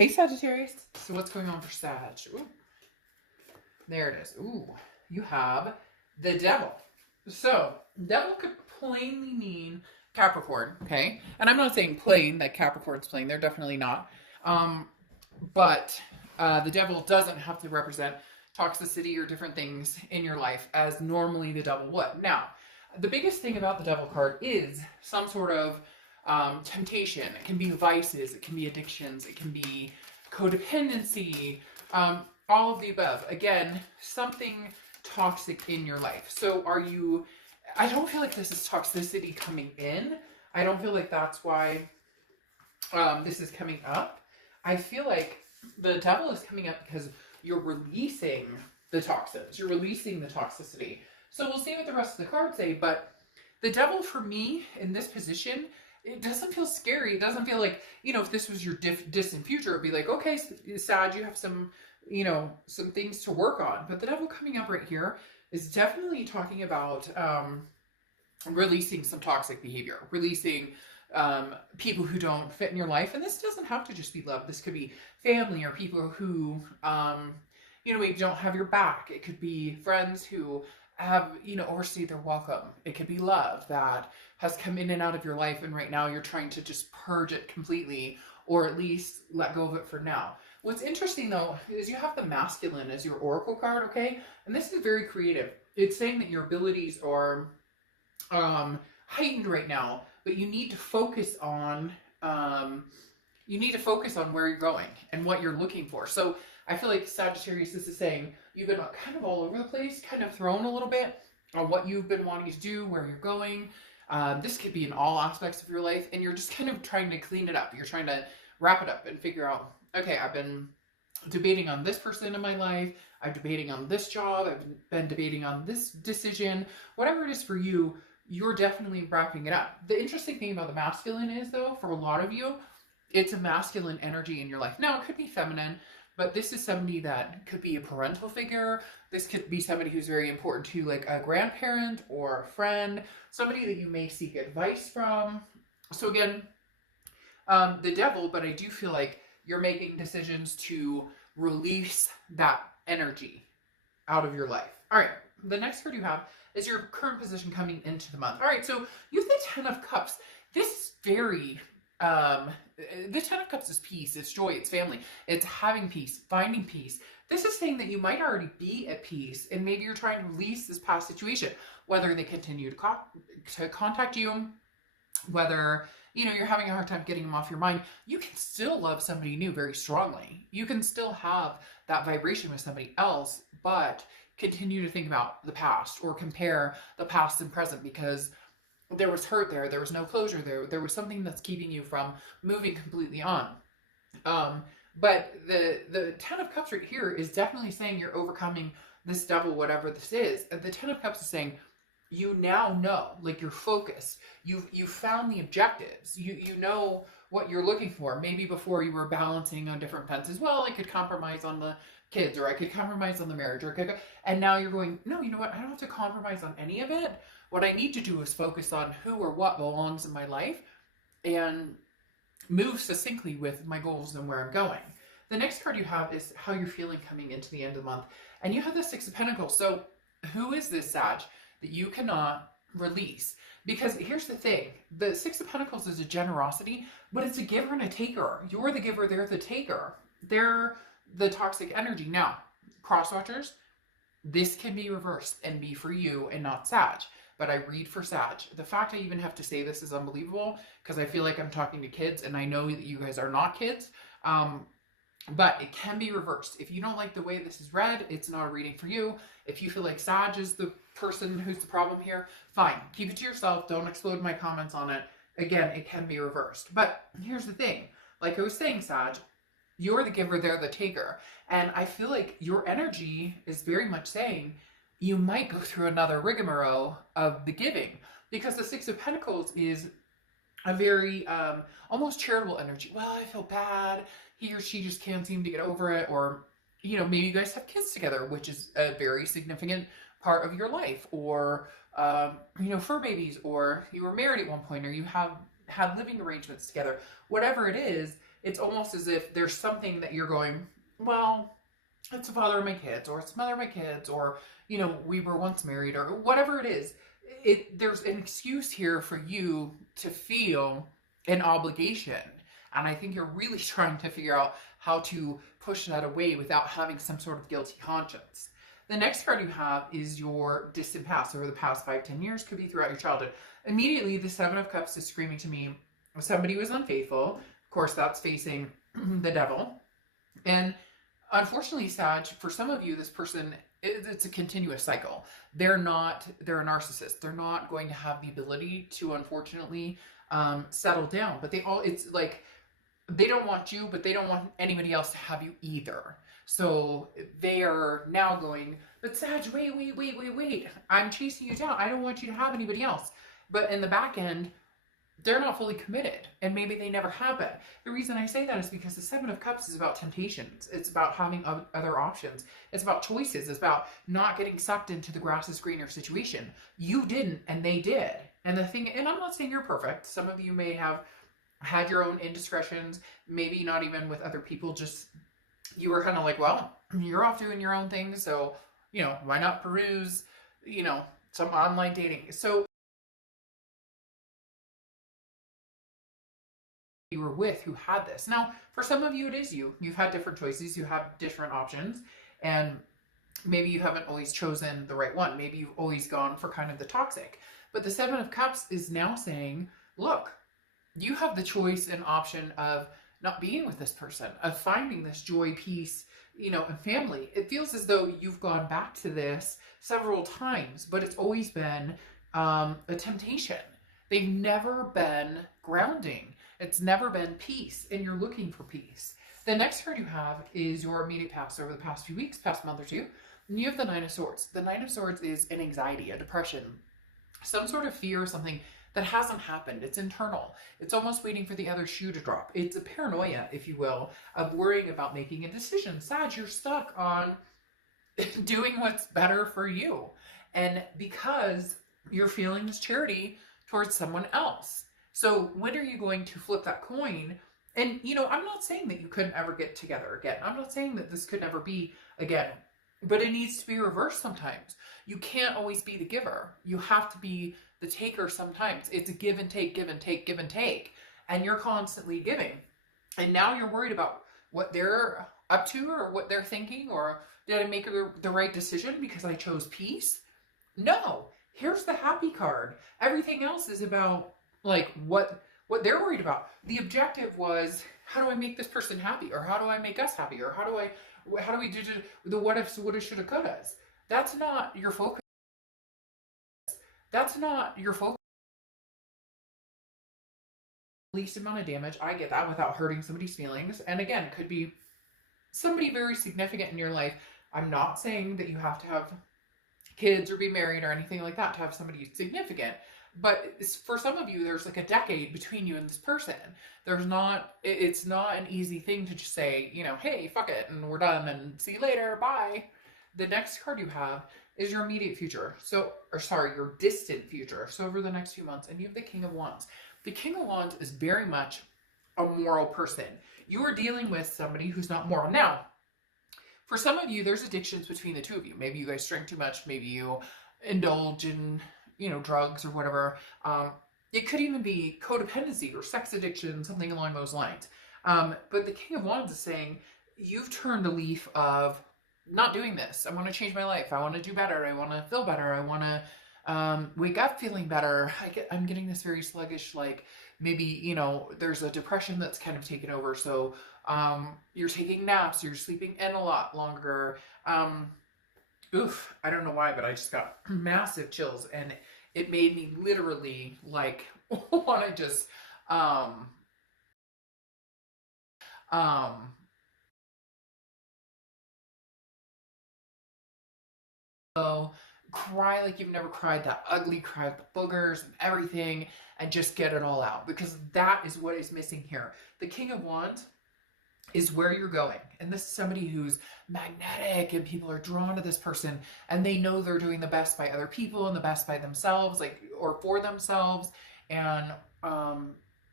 Hey, Sagittarius. So what's going on for Sag? Ooh. There it is. Ooh, you have the Devil. So, Devil could plainly mean Capricorn, okay? And I'm not saying plain that Capricorn's plain. They're definitely not. But the Devil doesn't have to represent toxicity or different things in your life as normally the Devil would. Now, the biggest thing about the Devil card is some sort of temptation. It can be vices, it can be addictions, it can be codependency, all of the above. Again, something toxic in your life. So are you, I don't feel like this is toxicity coming in. I don't feel like that's why this is coming up. I feel like the Devil is coming up because you're releasing the toxins. You're releasing the toxicity. So we'll see what the rest of the cards say, but the Devil for me in this position, it doesn't feel scary. It doesn't feel like, you know, if this was your distant future, it'd be like, okay, Sag, you have some, you know, some things to work on. But the Devil coming up right here is definitely talking about releasing some toxic behavior, releasing people who don't fit in your life. And this doesn't have to just be love. This could be family or people who, you know, maybe don't have your back. It could be friends who have, you know, overstayed their welcome. It could be love that has come in and out of your life, and right now you're trying to just purge it completely, or at least let go of it for now. What's interesting though is you have the Masculine as your oracle card, okay? And this is very creative. It's saying that your abilities are heightened right now, but you need to focus on where you're going and what you're looking for. So I feel like Sagittarius, this is saying you've been kind of all over the place, kind of thrown a little bit on what you've been wanting to do, where you're going. This could be in all aspects of your life, and you're just kind of trying to clean it up. You're trying to wrap it up and figure out, okay, I've been debating on this person in my life. I'm debating on this job. I've been debating on this decision. Whatever it is for you, you're definitely wrapping it up. The interesting thing about the Masculine is, though, for a lot of you, it's a masculine energy in your life. Now, it could be feminine, but this is somebody that could be a parental figure. This could be somebody who's very important to, like a grandparent or a friend, somebody that you may seek advice from. So again, the Devil, but I do feel like you're making decisions to release that energy out of your life. All right, the next card you have is your current position coming into the month. All right, so you have the Ten of Cups. This is very, the Ten of Cups is peace, it's joy, it's family, it's having peace, finding peace. This is saying that you might already be at peace, and maybe you're trying to release this past situation, whether they continue to contact you, whether, you know, you're having a hard time getting them off your mind. You can still love somebody new very strongly. You can still have that vibration with somebody else, but continue to think about the past or compare the past and present, because there was hurt there. There was no closure there. There was something that's keeping you from moving completely on. But the Ten of Cups right here is definitely saying you're overcoming this Devil, whatever this is. And the Ten of Cups is saying you now know, like, you're focused. You've found the objectives. You know what you're looking for. Maybe before you were balancing on different fences. Well, I could compromise on the kids, or I could compromise on the marriage, or and now you're going, no, you know what? I don't have to compromise on any of it. What I need to do is focus on who or what belongs in my life and move succinctly with my goals and where I'm going. The next card you have is how you're feeling coming into the end of the month. And you have the Six of Pentacles. So who is this, Sag, that you cannot release? Because here's the thing. The Six of Pentacles is a generosity, but it's a giver and a taker. You're the giver, they're the taker. They're the toxic energy. Now, cross-watchers, this can be reversed and be for you and not Sag. But I read for Sag. The fact I even have to say this is unbelievable, because I feel like I'm talking to kids, and I know that you guys are not kids. But it can be reversed. If you don't like the way this is read, it's not a reading for you. If you feel like Sag is the person who's the problem here, fine. Keep it to yourself. Don't explode my comments on it. Again, it can be reversed. But here's the thing. Like I was saying, Sag, you're the giver, they're the taker. And I feel like your energy is very much saying you might go through another rigmarole of the giving, because the Six of Pentacles is a very almost charitable energy. Well, I feel bad. He or she just can't seem to get over it. Or, you know, maybe you guys have kids together, which is a very significant part of your life. Or, you know, fur babies, or you were married at one point, or you have had living arrangements together. Whatever it is, it's almost as if there's something that you're going, well, it's the father of my kids, or it's the mother of my kids, or, you know, we were once married, or whatever it is. There's an excuse here for you to feel an obligation. And I think you're really trying to figure out how to push that away without having some sort of guilty conscience. The next card you have is your distant past, over the past 5-10 years, could be throughout your childhood. Immediately, the Seven of Cups is screaming to me, somebody was unfaithful. Of course, that's facing the devil. And unfortunately, Sag, for some of you, this person, it's a continuous cycle. They're a narcissist. They're not going to have the ability to, unfortunately, settle down. But it's like, they don't want you, but they don't want anybody else to have you either. So they are now going, but Sag, wait. I'm chasing you down. I don't want you to have anybody else. But in the back end, they're not fully committed, and maybe they never have been. The reason I say that is because the Seven of Cups is about temptations. It's about having other options. It's about choices. It's about not getting sucked into the grass is greener situation. You didn't, and they did. And the thing, and I'm not saying you're perfect. Some of you may have had your own indiscretions, maybe not even with other people, just you were kind of like, well, you're off doing your own thing, so, you know, why not peruse, you know, some online dating. So you were with who had this. Now, for some of you, it is you. You've had different choices. You have different options, and maybe you haven't always chosen the right one. Maybe you've always gone for kind of the toxic. But the Seven of Cups is now saying, look, you have the choice and option of not being with this person, of finding this joy, peace, you know, and family. It feels as though you've gone back to this several times, but it's always been a temptation. They've never been grounding. It's never been peace, and you're looking for peace. The next card you have is your immediate past over the past few weeks, past month or two. And you have the Nine of Swords. The Nine of Swords is an anxiety, a depression, some sort of fear, something that hasn't happened. It's internal. It's almost waiting for the other shoe to drop. It's a paranoia, if you will, of worrying about making a decision. Sag, you're stuck on doing what's better for you. And because you're feeling this charity towards someone else. So when are you going to flip that coin? And, you know, I'm not saying that you couldn't ever get together again. I'm not saying that this could never be again. But it needs to be reversed sometimes. You can't always be the giver. You have to be the taker sometimes. It's a give and take, give and take, give and take. And you're constantly giving. And now you're worried about what they're up to or what they're thinking, or did I make the right decision because I chose peace? No. Here's the happy card. Everything else is about like what they're worried about. The objective was, how do I make this person happy? Or how do I make us happy? Or how do we do the what ifs, woulda, shoulda, couldas? That's not your focus. That's not your focus. Least amount of damage. I get that, without hurting somebody's feelings. And again, it could be somebody very significant in your life. I'm not saying that you have to have kids or be married or anything like that to have somebody significant. But for some of you, there's like a decade between you and this person. It's not an easy thing to just say, you know, hey, fuck it, and we're done, and see you later, bye. The next card you have is your immediate future. Your distant future. So over the next few months, and you have the King of Wands. The King of Wands is very much a moral person. You are dealing with somebody who's not moral. Now, for some of you, there's addictions between the two of you. Maybe you guys drink too much. Maybe you indulge in, you know, drugs or whatever. It could even be codependency or sex addiction, something along those lines. But the King of Wands is saying, you've turned a leaf of not doing this. I want to change my life. I want to do better. I want to feel better. I want to wake up feeling better. I'm getting this very sluggish, like maybe, you know, there's a depression that's kind of taken over. So you're taking naps, you're sleeping in a lot longer. I don't know why, but I just got massive chills, and it made me literally like want to just cry like you've never cried, that ugly cry with the boogers and everything, and just get it all out, because that is what is missing here. The King of Wands is where you're going, and this is somebody who's magnetic, and people are drawn to this person, and they know they're doing the best by other people and the best by themselves, like, or for themselves, and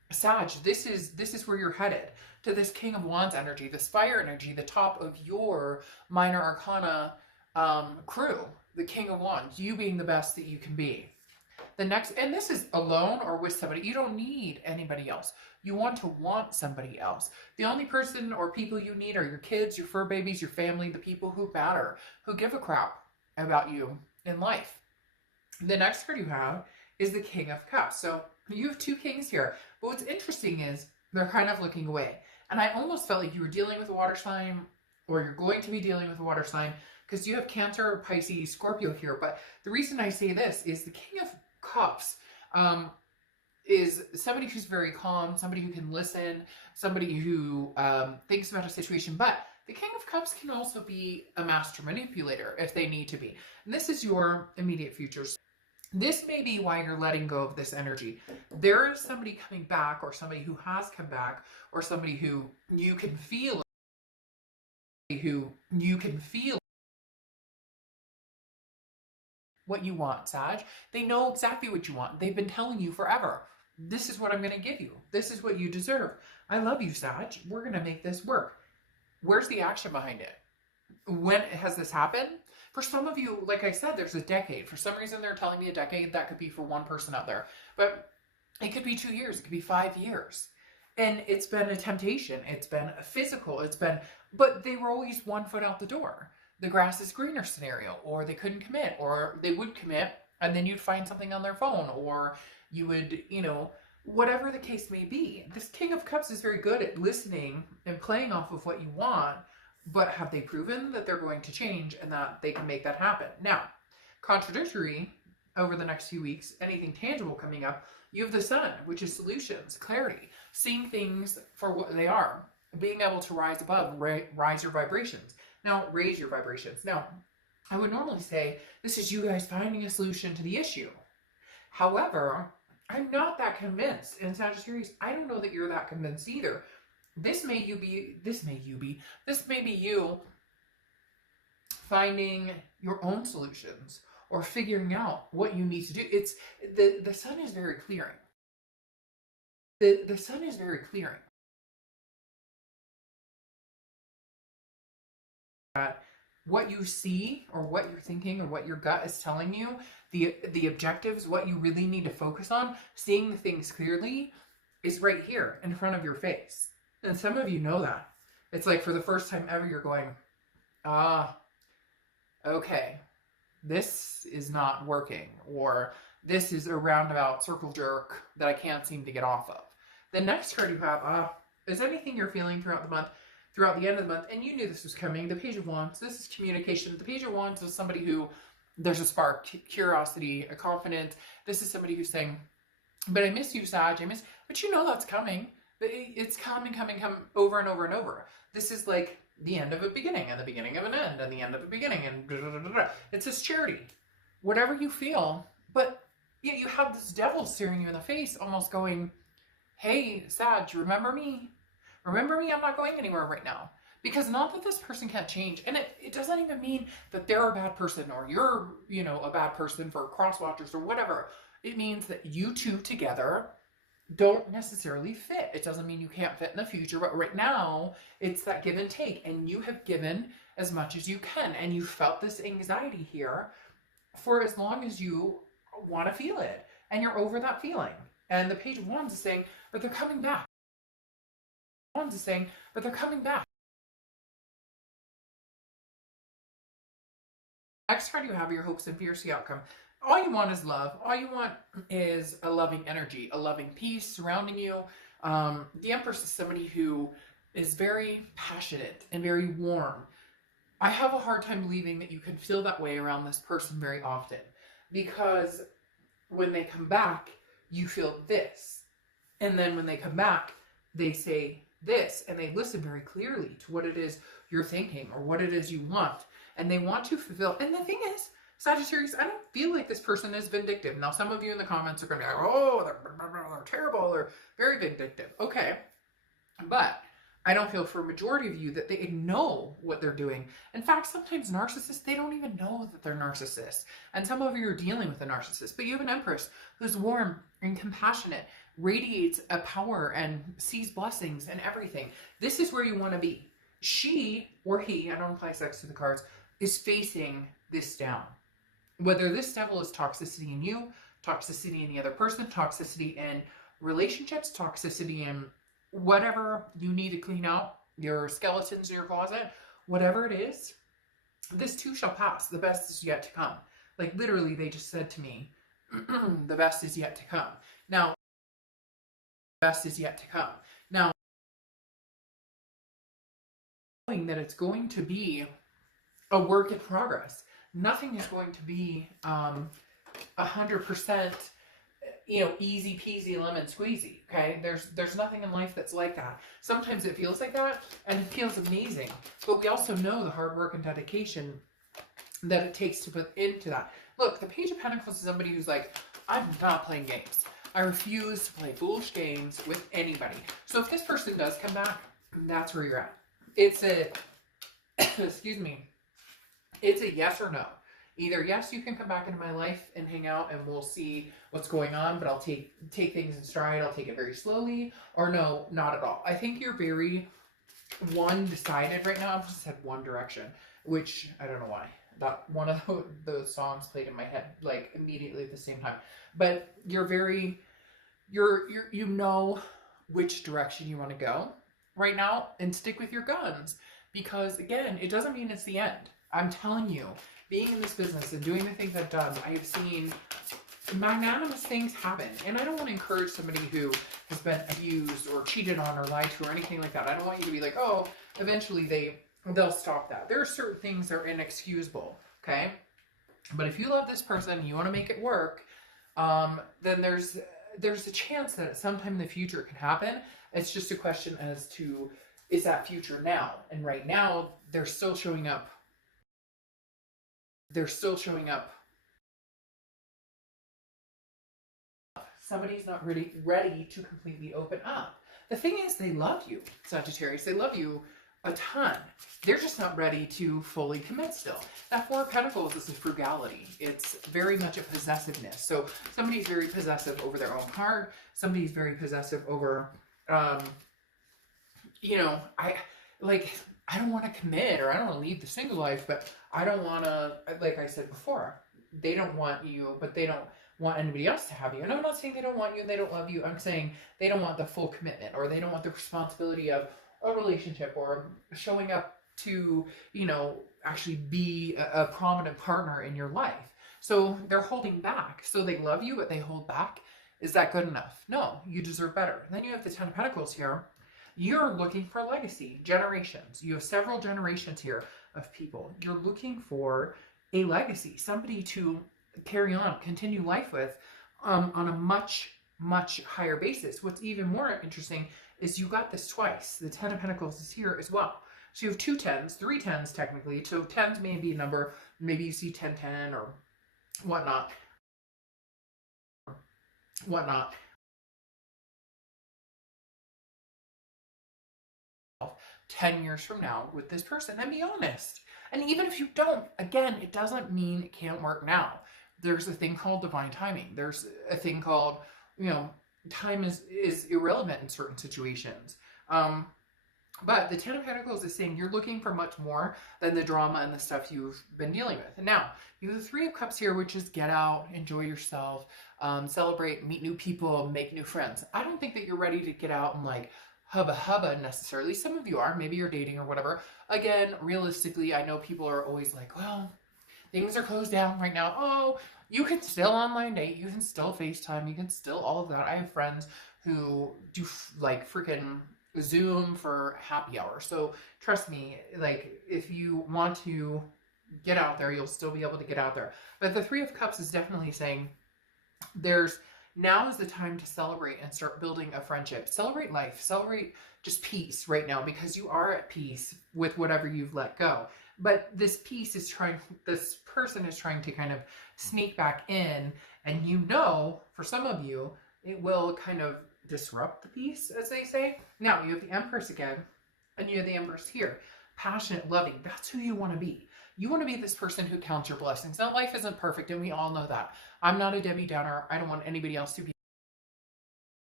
Sag, this is where you're headed, to this King of Wands energy, this fire energy, the top of your minor arcana crew, the King of Wands, you being the best that you can be. The next, and this is alone or with somebody. You don't need anybody else. You want somebody else. The only person or people you need are your kids, your fur babies, your family, the people who matter, who give a crap about you in life. The next card you have is the King of Cups. So you have two kings here. But what's interesting is they're kind of looking away. And I almost felt like you were dealing with a water sign, or you're going to be dealing with a water sign, because you have Cancer, Pisces, Scorpio here. But the reason I say this is the King of Cups is somebody who's very calm, somebody who can listen, somebody who thinks about a situation. But the King of Cups can also be a master manipulator if they need to be. And this is your immediate future. This may be why you're letting go of this energy. There is somebody coming back, or somebody who has come back, or somebody who you can feel, what you want, Sag. They know exactly what you want. They've been telling you forever. This is what I'm going to give you. This is what you deserve. I love you, Sag. We're going to make this work. Where's the action behind it? When has this happened? For some of you, like I said, there's a decade. For some reason, they're telling me a decade. That could be for one person out there. But it could be 2 years. It could be 5 years. And it's been a temptation. It's been a physical. But they were always 1 foot out the door. The grass is greener scenario. Or they couldn't commit. Or they would commit, and then you'd find something on their phone. Or you would, whatever the case may be. This King of Cups is very good at listening and playing off of what you want. But have they proven that they're going to change and that they can make that happen? Now, contradictory over the next few weeks, anything tangible coming up, you have the Sun, which is solutions, clarity, seeing things for what they are, being able to rise above, raise your vibrations. Now, raise your vibrations. Now, I would normally say this is you guys finding a solution to the issue. However, I'm not that convinced. And Sagittarius, I don't know that you're that convinced either. This may be you finding your own solutions or figuring out what you need to do. It's the Sun is very clearing. The Sun is very clearing. What you see, or what you're thinking, or what your gut is telling you, the objectives, what you really need to focus on, seeing the things clearly, is right here in front of your face. And some of you know that. It's like for the first time ever, you're going, okay, this is not working, or this is a roundabout circle jerk that I can't seem to get off of. The next card you have is anything you're feeling throughout the month, throughout the end of the month, and you knew this was coming. The Page of Wands, this is communication. The Page of Wands is somebody who, there's a spark, curiosity, a confidence. This is somebody who's saying, but I miss you, Sag, but you know that's coming. It's coming over and over and over. This is like the end of a beginning, and the beginning of an end, and the end of a beginning, and it's this charity. Whatever you feel, but yet you have this devil staring you in the face, almost going, hey, Sag, remember me? Remember me? I'm not going anywhere right now. Because not that this person can't change, and it doesn't even mean that they're a bad person, or you're, a bad person for cross-watchers or whatever. It means that you two together don't necessarily fit. It doesn't mean you can't fit in the future, but right now it's that give and take, and you have given as much as you can, and you felt this anxiety here for as long as you want to feel it, and you're over that feeling. And the Page of Wands is saying, but they're coming back. Wands is saying, but they're coming back. Next card you have your hopes and fears, the outcome. All you want is love. All you want is a loving energy, a loving peace surrounding you. The Empress is somebody who is very passionate and very warm. I have a hard time believing that you can feel that way around this person very often, because when they come back, you feel this. And then when they come back, they say this, and they listen very clearly to what it is you're thinking or what it is you want. And they want to fulfill. And the thing is, Sagittarius, I don't feel like this person is vindictive. Now, some of you in the comments are going to be like, oh, they're terrible, they're very vindictive. Okay. But I don't feel for a majority of you that they know what they're doing. In fact, sometimes narcissists, they don't even know that they're narcissists. And some of you are dealing with a narcissist. But you have an Empress who's warm and compassionate, radiates a power and sees blessings and everything. This is where you want to be. She or he, I don't apply sex to the cards, is facing this down. Whether this devil is toxicity in you, toxicity in the other person, toxicity in relationships, toxicity in whatever you need to clean out, your skeletons in your closet, whatever it is, this too shall pass. The best is yet to come. Like literally, they just said to me, the best is yet to come. Now, the best is yet to come. Now, knowing that it's going to be a work in progress. Nothing is going to be 100%, easy peasy lemon squeezy. Okay, there's nothing in life that's like that. Sometimes it feels like that, and it feels amazing. But we also know the hard work and dedication that it takes to put into that. Look, the Page of Pentacles is somebody who's like, I'm not playing games. I refuse to play foolish games with anybody. So if this person does come back, that's where you're at. It's a, excuse me, it's a yes or no. Either yes, you can come back into my life and hang out and we'll see what's going on, but I'll take things in stride. I'll take it very slowly. Or no, not at all. I think you're very one-decided right now. I've just said one direction, which I don't know why. That one of those songs played in my head like immediately at the same time. But you're very, you know which direction you want to go right now and stick with your guns. Because again, it doesn't mean it's the end. I'm telling you, being in this business and doing the things I've done, I have seen magnanimous things happen. And I don't want to encourage somebody who has been abused or cheated on or lied to or anything like that. I don't want you to be like, oh, eventually they'll stop that. There are certain things that are inexcusable, okay? But if you love this person and you want to make it work, then there's a chance that at some time in the future it can happen. It's just a question as to, is that future now? And right now, they're still showing up. They're still showing up. Somebody's not ready to completely open up. The thing is, they love you, Sagittarius. They love you a ton. They're just not ready to fully commit still. That Four of Pentacles is a frugality. It's very much a possessiveness. So somebody's very possessive over their own card. Somebody's very possessive over, I don't want to commit or I don't want to leave the single life, but I don't want to, like I said before, they don't want you, but they don't want anybody else to have you. And I'm not saying they don't want you and they don't love you. I'm saying they don't want the full commitment or they don't want the responsibility of a relationship or showing up to, actually be a prominent partner in your life. So they're holding back. So they love you, but they hold back. Is that good enough? No, you deserve better. Then you have the Ten of Pentacles here. You're looking for legacy, generations. You have several generations here of people. You're looking for a legacy, somebody to carry on, continue life with on a much, much higher basis. What's even more interesting is you got this twice. The Ten of Pentacles is here as well. So you have two tens, three tens technically. So tens may be a number. Maybe you see 1010 or whatnot. 10 years from now with this person, and be honest. And even if you don't, again, it doesn't mean it can't work now. There's a thing called divine timing. There's a thing called, time is irrelevant in certain situations. But the Ten of Pentacles is saying you're looking for much more than the drama and the stuff you've been dealing with. And now, you have the Three of Cups here, which is get out, enjoy yourself, celebrate, meet new people, make new friends. I don't think that you're ready to get out and like hubba necessarily. Some of you are. Maybe you're dating or whatever. Again, realistically, I know people are always like, well, things are closed down right now. Oh, you can still online date. You can still FaceTime. You can still all of that. I have friends who do like freaking Zoom for happy hour. So trust me, like if you want to get out there, you'll still be able to get out there. But the Three of Cups is definitely saying now is the time to celebrate and start building a friendship. Celebrate life. Celebrate just peace right now because you are at peace with whatever you've let go. But this person is trying to kind of sneak back in, and for some of you, it will kind of disrupt the peace, as they say. Now, you have the Empress again, and you have the Empress here. Passionate, loving. That's who you want to be. You want to be this person who counts your blessings. Now, life isn't perfect, and we all know that. I'm not a Debbie Downer. I don't want anybody else to be.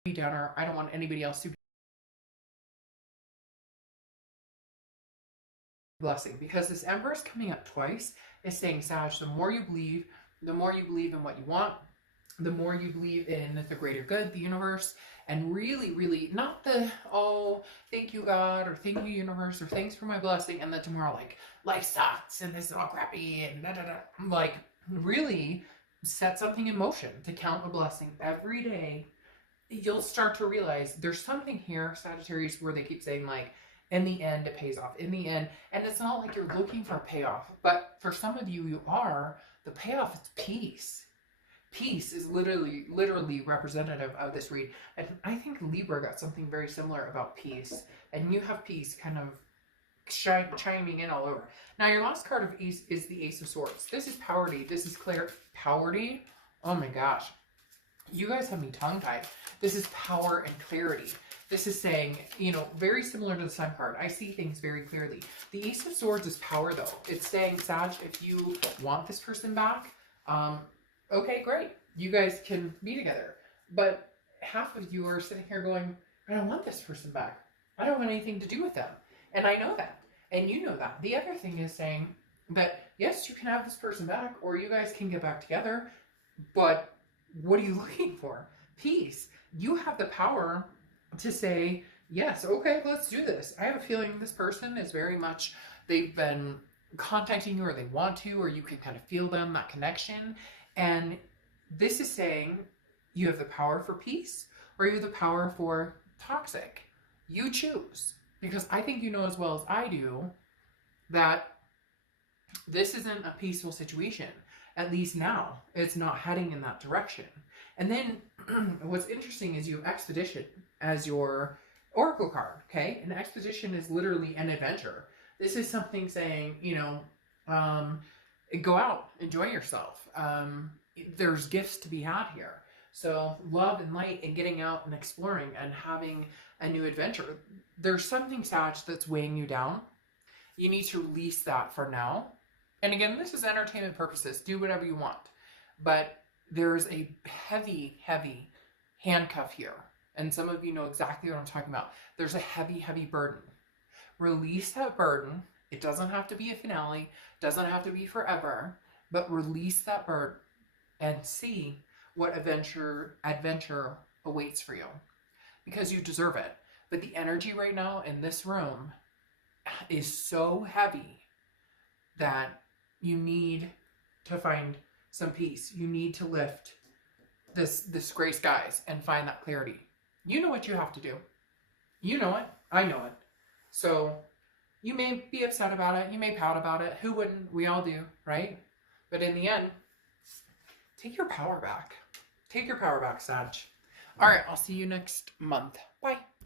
be downer. I don't want anybody else to be blessing, because this Empress coming up twice is saying, Sag, the more you believe in what you want, the more you believe in the greater good, the universe, and really, really not the, oh, thank you God, or thank you universe, or thanks for my blessing, and then tomorrow like, life sucks, and this is all crappy, and da da da. Like, really set something in motion to count a blessing every day. You'll start to realize there's something here, Sagittarius, where they keep saying like, in the end, it pays off. In the end, and it's not like you're looking for a payoff, but for some of you, you are. The payoff is peace. Peace is literally representative of this read. And I think Libra got something very similar about peace. And you have peace kind of chiming in all over. Now, your last card of Ace is the Ace of Swords. This is poverty. This is poverty. Oh my gosh. You guys have me tongue-tied. This is power and clarity. This is saying, you know, very similar to the Sun card. I see things very clearly. The Ace of Swords is power, though. It's saying, Sag, if you want this person back, okay, great. You guys can be together. But half of you are sitting here going, I don't want this person back. I don't want anything to do with them. And I know that. And you know that. The other thing is saying that, yes, you can have this person back, or you guys can get back together. But what are you looking for? Peace. You have the power to say, yes, okay, let's do this. I have a feeling this person is very much, they've been contacting you, or they want to, or you can kind of feel them, that connection. And this is saying you have the power for peace, or you have the power for toxic. You choose. Because I think you know as well as I do that this isn't a peaceful situation. At least now, it's not heading in that direction. And then what's interesting is you have Expedition as your oracle card, okay? An expedition is literally an adventure. This is something saying, you know, go out, enjoy yourself. There's gifts to be had here. So love and light and getting out and exploring and having a new adventure. There's something, Sag, that's weighing you down. You need to release that for now. And again, this is entertainment purposes. Do whatever you want. But there's a heavy, heavy handcuff here. And some of you know exactly what I'm talking about. There's a heavy, heavy burden. Release that burden. It doesn't have to be a finale. Doesn't have to be forever. But release that burden and see what adventure awaits for you. Because you deserve it. But the energy right now in this room is so heavy that you need to find some peace. You need to lift this gray skies and find that clarity. You know what you have to do. You know it. I know it. So you may be upset about it. You may pout about it. Who wouldn't? We all do, right? But in the end, take your power back. Take your power back, Sag. All right, I'll see you next month. Bye.